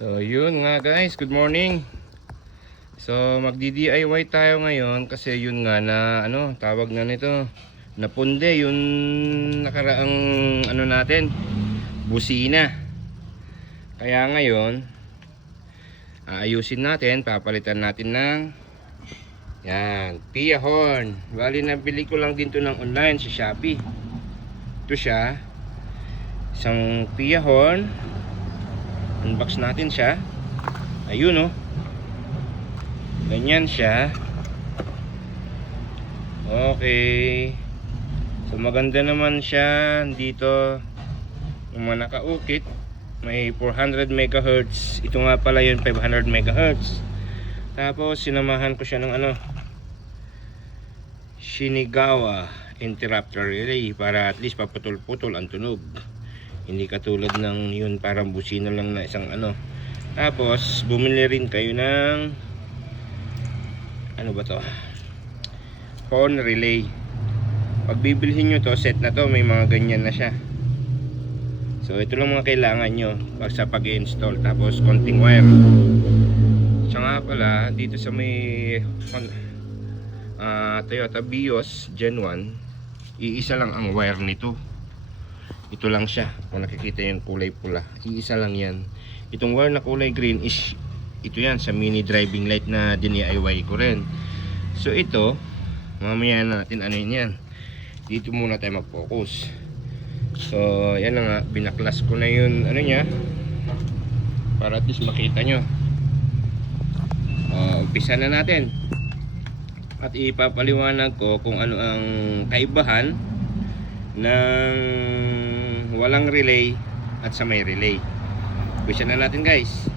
So yun nga guys, good morning. So magdi-DIY tayo ngayon kasi yun nga na tawag na nito, napunde yung nakaraang natin, busina. Kaya ngayon aayusin natin, papalitan natin ng yan, Pia horn. Bali nabili ko lang din to ng online sa Shopee. Ito siya, isang Pia horn. Unbox natin siya. Ayun ganyan siya. Okay. So maganda naman siya dito. Yung mga nakaukit, may 400 MHz. Ito nga pala yun, 500 MHz. Tapos sinamahan ko siya ng Shinigawa interrupter relay para at least paputol-putol ang tunog. Hindi katulad ng yun parang busina lang na isang Tapos bumili rin kayo ng horn relay. Pag bibilhin nyo to, set na to, may mga ganyan na siya. So ito lang mga kailangan nyo pag sa pag-install. Tapos konting wire. Siya nga pala dito sa may Toyota Vios Gen 1, iisa lang ang wire nito. Ito lang siya. Kung nakikita yung kulay pula, iisa lang yan. Itong wire na kulay green is ito yan sa mini driving light na DIY ko rin. So ito, mamaya natin yan. Dito muna tayo mag-focus. So yan na nga, binaklas ko na yun niya para at least makita nyo. Umpisa na natin. At ipapaliwanag ko kung ano ang kaibahan ng walang relay at sa may relay. Umpisa na natin guys.